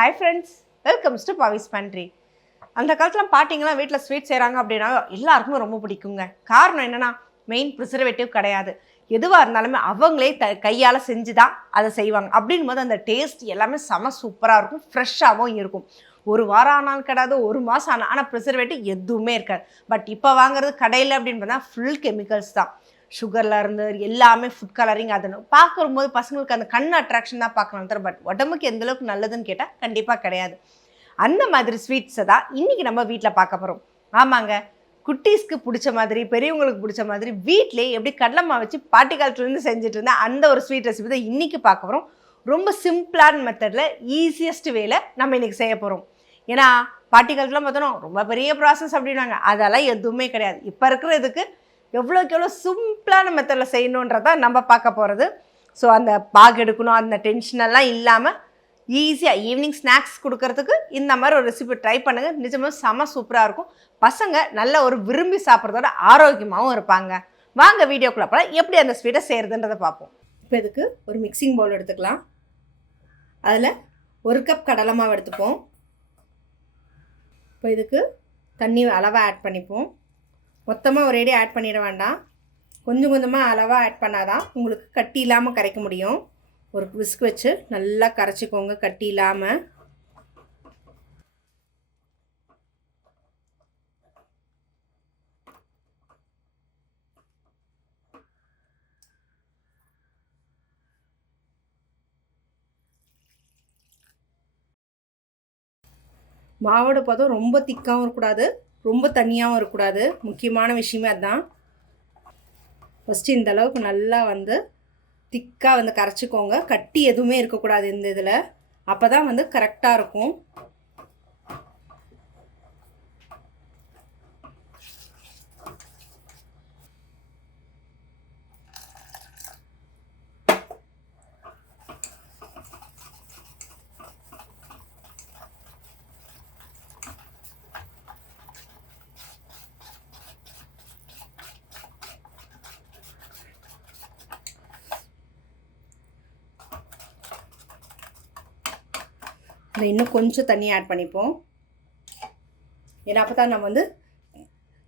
Hi friends, welcomes to பவிஸ் பண்ட்ரி. அந்த காலத்தில் பாட்டிங்கெல்லாம் வீட்டில் ஸ்வீட் செய்கிறாங்க அப்படின்னா எல்லாருக்குமே ரொம்ப பிடிக்குங்க. காரணம் என்னென்னா, மெயின் ப்ரிசர்வேட்டிவ் கிடையாது. எதுவாக இருந்தாலுமே அவங்களே கையால் செஞ்சு தான் அதை செய்வாங்க. அப்படின் போது அந்த டேஸ்ட் எல்லாமே செம சூப்பராக இருக்கும், ஃப்ரெஷ்ஷாகவும் இருக்கும். ஒரு வாரம் ஆனாலும் கிடையாது, ஒரு மாதம் ஆனால் ப்ரிசர்வேட்டிவ் எதுவுமே இருக்காது. பட் இப்போ வாங்குறது கடையில் அப்படின்னு பார்த்தா ஃபுல் கெமிக்கல்ஸ் தான். சுகரில் இருந்து எல்லாமே ஃபுட் கலரிங். அது பார்க்கும்போது பசங்களுக்கு அந்த கண் அட்ராக்ஷன் தான் பார்க்கலாம் தவிர பட் உடம்புக்கு எந்தளவுக்கு நல்லதுன்னு கேட்டால் கண்டிப்பாக கிடையாது. அந்த மாதிரி ஸ்வீட்ஸை தான் இன்றைக்கி நம்ம வீட்டில் பார்க்க போகிறோம். ஆமாங்க, குட்டீஸ்க்கு பிடிச்ச மாதிரி, பெரியவங்களுக்கு பிடிச்ச மாதிரி வீட்டிலே எப்படி கடலை மாவு வச்சு பாட்டி காலத்துலேருந்து செஞ்சுட்டு இருந்தேன் அந்த ஒரு ஸ்வீட் ரெசிபி தான் இன்றைக்கி பார்க்க போகிறோம். ரொம்ப சிம்பிளான மெத்தடில் ஈஸியஸ்ட் வேல நம்ம இன்றைக்கி செய்ய போகிறோம். ஏன்னா பாட்டி காலத்துலாம் பார்த்தோன்னா ரொம்ப பெரிய ப்ராசஸ் அப்படின்னாங்க. அதெல்லாம் எதுவுமே கிடையாது. இப்போ இருக்கிற இதுக்கு எவ்வளோக்கு எவ்வளோ சிம்பிளான மெத்தடில் செய்யணுன்றதான் நம்ம பார்க்க போகிறது. ஸோ அந்த பாகு எடுக்கணும், அந்த டென்ஷனெல்லாம் இல்லாமல் ஈஸியாக ஈவினிங் ஸ்நாக்ஸ் கொடுக்கறதுக்கு இந்த மாதிரி ஒரு ரெசிபி ட்ரை பண்ணுங்கள். நிஜமாக செம சூப்பராக இருக்கும். பசங்க நல்ல ஒரு விரும்பி சாப்பிட்றதோட ஆரோக்கியமாகவும் இருப்பாங்க. வாங்க வீடியோக்குள்ளே போனால் எப்படி அந்த ஸ்வீட்டை செய்கிறதுன்றதை பார்ப்போம். இப்போ இதுக்கு ஒரு மிக்சிங் பவுல் எடுத்துக்கலாம். அதில் 1 கப் கடலை மாவு எடுத்துப்போம். இப்போ இதுக்கு தண்ணி அளவாக ஆட் பண்ணிப்போம். மொத்தமாக ஒரேடி ஆட் பண்ணிட வேண்டாம். கொஞ்சம் கொஞ்சமாக அளவாக ஆட் பண்ணால் தான் உங்களுக்கு கட்டி இல்லாமல் கரைக்க முடியும். ஒரு விஸ்க் வச்சு நல்லா கரைச்சிக்கோங்க கட்டி இல்லாமல். மாவோட பதம் ரொம்ப திக்காகவும் இருக்கக்கூடாது, ரொம்ப தண்ணியாகவும் இருக்கக்கூடாது. முக்கியமான விஷயமே அதுதான். ஃபஸ்ட்டு இந்த அளவுக்கு நல்லா திக்காக கரைச்சிக்கோங்க. கட்டி எதுவுமே இருக்கக்கூடாது இந்த இதில். அப்போ தான் கரெக்டாக இருக்கும். இன்னும் கொஞ்சம் தண்ணி ஆட் பண்ணிப்போம். ஏன்னா அப்போ தான் நம்ம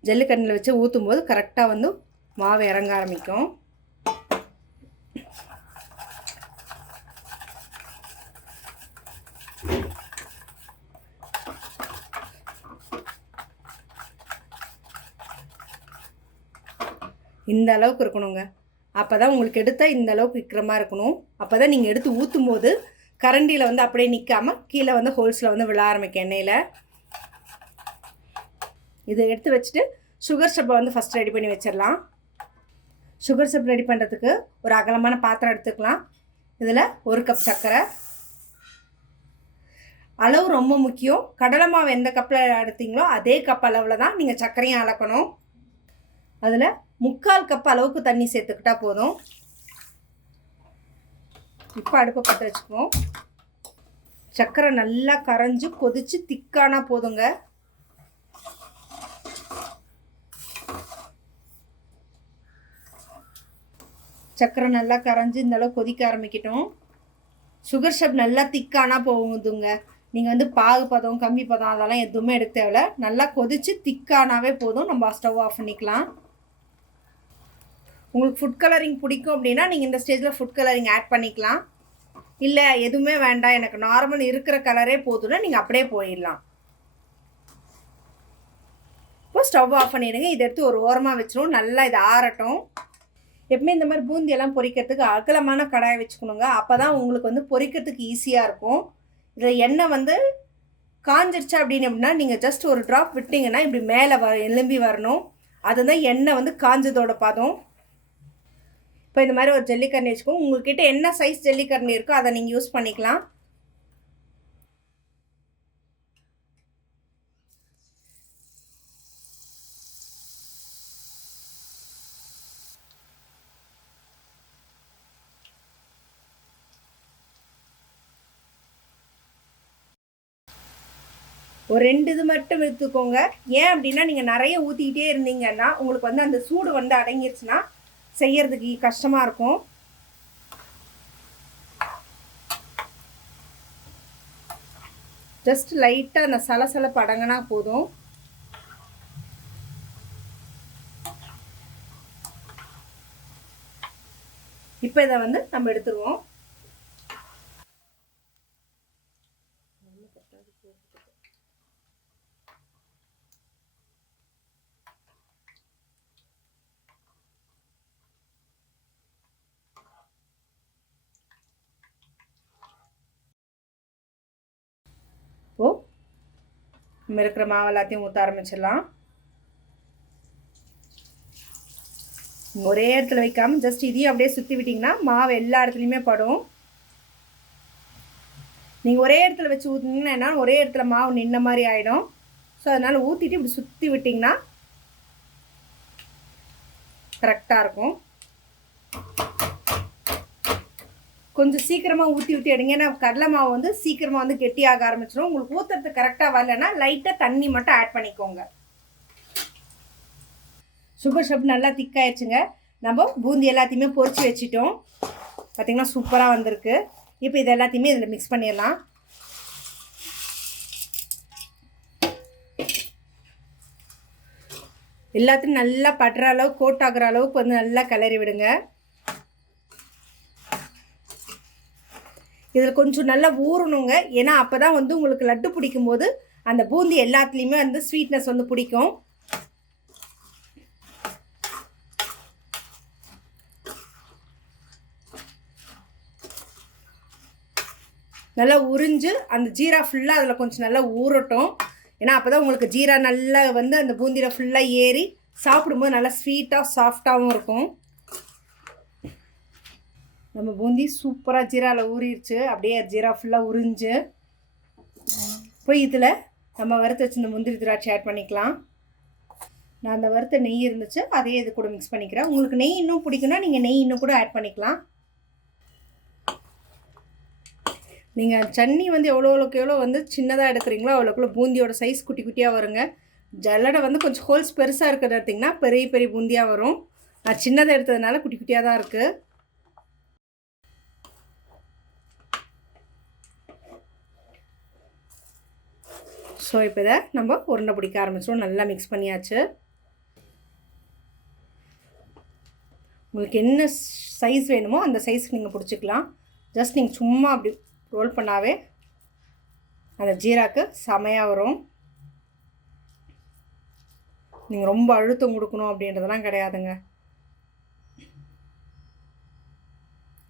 ஜல்லிக்கண்ணில் வச்சு ஊற்றும் போது கரெக்டாக மாவு இறங்க ஆரம்பிக்கும். இந்த அளவுக்கு இருக்கணுங்க. அப்போ தான் உங்களுக்கு எடுத்தால் இந்த அளவுக்கு இருக்கிற மாதிரி இருக்கணும். அப்போ தான் நீங்கள் எடுத்து ஊற்றும் போது கரண்டியில் அப்படியே நிற்காமல் கீழே ஹோல்ஸில் விழ ஆரம்பிக்கும் எண்ணெயில். இதை எடுத்து வச்சுட்டு சுகர் ஸ்டெப்பை ஃபஸ்ட் ரெடி பண்ணி வச்சிடலாம். சுகர் ஸ்டெப் ரெடி பண்ணுறதுக்கு ஒரு அகலமான பாத்திரம் எடுத்துக்கலாம். இதில் 1 கப் சர்க்கரை. அளவு ரொம்ப முக்கியம். கடலை மாவு எந்த கப்பில் எடுத்தீங்களோ அதே கப் அளவில் தான் நீங்கள் சர்க்கரையும் அளக்கணும். அதில் 3/4 கப் அளவுக்கு தண்ணி சேர்த்துக்கிட்டா போதும். இப்போ அடுப்பை பற்ற வச்சுக்குவோம். சர்க்கரை நல்லா கரைஞ்சி கொதித்து திக்கானா போதுங்க. சர்க்கரை நல்லா கரைஞ்சி இந்த அளவு கொதிக்க ஆரம்பிக்கட்டும். சுகர் ஷப் நல்லா திக்கானா போகுதுங்க. நீங்கள் பாகு பதம் கம்மி பதம் அதெல்லாம் எதுவுமே எடுக்க தேவையில்ல. நல்லா கொதித்து திக்கானாவே போதும். நம்ம ஸ்டவ் ஆஃப் பண்ணிக்கலாம். உங்களுக்கு ஃபுட் கலரிங் பிடிக்கும் அப்படின்னா நீங்கள் இந்த ஸ்டேஜில் ஃபுட் கலரிங் ஆட் பண்ணிக்கலாம். இல்லை எதுவுமே வேண்டாம், எனக்கு நார்மல் இருக்கிற கலரே போதும்னா நீங்கள் அப்படியே போயிடலாம். இப்போ ஸ்டவ் ஆஃப் பண்ணிடுங்க. இதை எடுத்து ஒரு ஓரமாக வச்சிடும். நல்லா இது ஆறட்டும். எப்பவுமே இந்த மாதிரி பூந்தியெல்லாம் பொரிக்கிறதுக்கு அகலமான கடாயை வச்சுக்கணுங்க. அப்போ தான் உங்களுக்கு பொரிக்கிறதுக்கு ஈஸியாக இருக்கும். இதில் எண்ணெய் காஞ்சிருச்சா அப்படின்னா நீங்கள் ஜஸ்ட் ஒரு ட்ராப் விட்டிங்கன்னா இப்படி மேலே எலும்பி வரணும். அதுதான் எண்ணெய் காஞ்சதோட பதம். இப்போ இந்த மாதிரி ஒரு ஜல்லிக்கரண்டி வச்சுக்கோங்க. உங்கள்கிட்ட என்ன சைஸ் ஜல்லிக்கரண்டி இருக்கோ அதை நீங்கள் யூஸ் பண்ணிக்கலாம். ஒரு 2 இது மட்டும் எடுத்துக்கோங்க. ஏன் அப்படின்னா நீங்கள் நிறைய ஊற்றிக்கிட்டே இருந்தீங்கன்னா உங்களுக்கு அந்த சூடு அடங்கிருச்சுன்னா செய்யறதுக்கு கஷ்டமாக இருக்கும். ஜஸ்ட் லைட்டாக அந்த சலசலப்பு அடங்கினா போதும். இப்போ இதை வந்து நம்ம எடுத்துருவோம். இப்போது நம்ம இருக்கிற மாவு எல்லாத்தையும் ஊற்ற ஆரம்பிச்சிடலாம். ஒரே இடத்துல வைக்காமல் ஜஸ்ட் இதையும் அப்படியே சுற்றி விட்டிங்கன்னா மாவு எல்லா இடத்துலையுமே படும். நீங்கள் ஒரே இடத்துல வச்சு ஊற்றினீங்கன்னா ஒரே இடத்துல மாவு நின்ன மாதிரி ஆகிடும். ஸோ அதனால் ஊற்றிட்டு இப்படி சுற்றி விட்டிங்கன்னா கரெக்டாக இருக்கும். கொஞ்சம் சீக்கிரமாக ஊற்றி ஊற்றி எடுங்க. ஏன்னா கடலை மாவு வந்து சீக்கிரமாக வந்து கெட்டியாக ஆரம்பிச்சிடும். உங்களுக்கு ஊற்றுறதுக்கு கரெக்டாக வரலன்னா லைட்டாக தண்ணி மட்டும் ஆட் பண்ணிக்கோங்க. சுகர் ஷப் நல்லா திக்காயிடுச்சுங்க. நம்ம பூந்தி எல்லாத்தையுமே பொரிச்சு வச்சிட்டோம். பார்த்திங்கன்னா சூப்பராக வந்திருக்கு. இப்போ இது எல்லாத்தையுமே இதில் மிக்ஸ் பண்ணிடலாம். எல்லாத்தையும் நல்லா படுற அளவுக்கு கோட் ஆகிற அளவுக்கு வந்து நல்லா கிளறி விடுங்க. இதில் கொஞ்சம் நல்லா ஊறணுங்க. ஏன்னா அப்போ தான் வந்து உங்களுக்கு லட்டு பிடிக்கும் போது அந்த பூந்தி எல்லாத்துலேயுமே வந்து ஸ்வீட்னஸ் வந்து பிடிக்கும். நல்லா உறிஞ்சு அந்த ஜீரா ஃபுல்லாக அதில் கொஞ்சம் நல்லா ஊறட்டும். ஏன்னா அப்போ தான் உங்களுக்கு ஜீரா நல்லா வந்து அந்த பூந்தியில் ஃபுல்லாக ஏறி சாப்பிடும்போது நல்லா ஸ்வீட்டாக சாஃப்டாகவும் இருக்கும். நம்ம பூந்தி சூப்பராக ஜீராவில் ஊறிடுச்சு. அப்படியே ஜீரா ஃபுல்லாக உறிஞ்சு போய் இதில் நம்ம வறுத்து வச்சு இந்த முந்திரி திராட்சை ஆட் பண்ணிக்கலாம். நான் அந்த வறுத்த நெய் இருந்துச்சு அதையே இது கூட மிக்ஸ் பண்ணிக்கிறேன். உங்களுக்கு நெய் இன்னும் பிடிக்குன்னா நீங்கள் நெய் இன்னும் கூட ஆட் பண்ணிக்கலாம். நீங்கள் சட்னி வந்து எவ்வளோ வந்து சின்னதாக எடுக்கிறீங்களோ அவ்வளோக்குள்ள பூந்தியோட சைஸ் குட்டி குட்டியாக வருங்க. ஜல்லடை வந்து கொஞ்சம் ஹோல்ஸ் பெருசாக இருக்கிறத எடுத்திங்கன்னா பெரிய பெரிய பூந்தியாக வரும். நான் சின்னதாக எடுத்ததுனால குட்டி குட்டியாக தான் இருக்குது. ஸோ இப்போ இதை நம்ம உருண்டை பிடிக்க ஆரம்பிச்சிடும். நல்லா மிக்ஸ் பண்ணியாச்சு. உங்களுக்கு என்ன சைஸ் வேணுமோ அந்த சைஸ்க்கு நீங்கள் பிடிச்சிக்கலாம். ஜஸ்ட் நீங்கள் சும்மா அப்படி ரோல் பண்ணாவே அந்த ஜீராக்கு செமையாக வரும். நீங்கள் ரொம்ப அழுத்தம் கொடுக்கணும் அப்படின்றதெல்லாம் கிடையாதுங்க.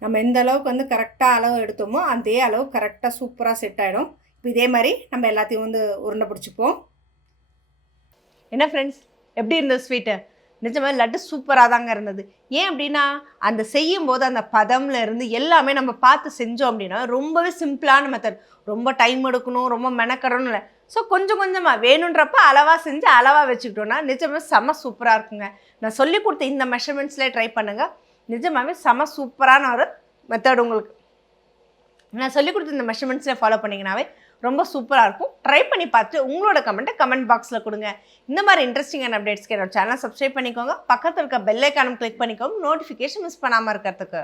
நம்ம எந்த அளவுக்கு வந்து கரெக்டாக அளவு எடுத்தோமோ அதே அளவு கரெக்டாக சூப்பராக செட் ஆகிடும். இப்போ இதே மாதிரி நம்ம எல்லாத்தையும் வந்து உருண்டை பிடிச்சிப்போம். என்ன ஃப்ரெண்ட்ஸ், எப்படி இருந்தது ஸ்வீட்டு? நிஜமாக லட்டு சூப்பராக தாங்க இருந்தது. ஏன் அப்படின்னா அந்த செய்யும்போது அந்த பதம்ல இருந்து எல்லாமே நம்ம பார்த்து செஞ்சோம் அப்படின்னா ரொம்பவே சிம்பிளான மெத்தட். ரொம்ப டைம் எடுக்கணும், ரொம்ப மெனக்கடணும் இல்லை. ஸோ கொஞ்சம் கொஞ்சமாக வேணுன்றப்ப அளவாக செஞ்சு அளவாக வச்சுக்கிட்டோன்னா நிஜமாக செம சூப்பராக இருக்குங்க. நான் சொல்லி கொடுத்த இந்த மெஷர்மெண்ட்ஸ்லேயே ட்ரை பண்ணுங்கள். நிஜமாகவே செம சூப்பரான ஒரு மெத்தட் உங்களுக்கு. நான் சொல்லி கொடுத்த இந்த மெஷர்மெண்ட்ஸ்லேயே ஃபாலோ பண்ணிங்கனாவே ரொம்ப சூப்பராக இருக்கும். ட்ரை பண்ணி பார்த்து உங்களோட கமெண்ட்டை கமெண்ட் பாக்ஸில் கொடுங்க. இந்த மாதிரி இன்ட்ரெஸ்டிங்கான அப்டேட்ஸ்க்கு என்னோட சேனல் சப்ஸ்கிரைப் பண்ணிக்கோங்க. பக்கத்தில் இருக்க பெல் ஐக்கானும் கிளிக் பண்ணிக்கோங்க நோட்டிஃபிகேஷன் மிஸ் பண்ணாமல் இருக்கிறதுக்கு.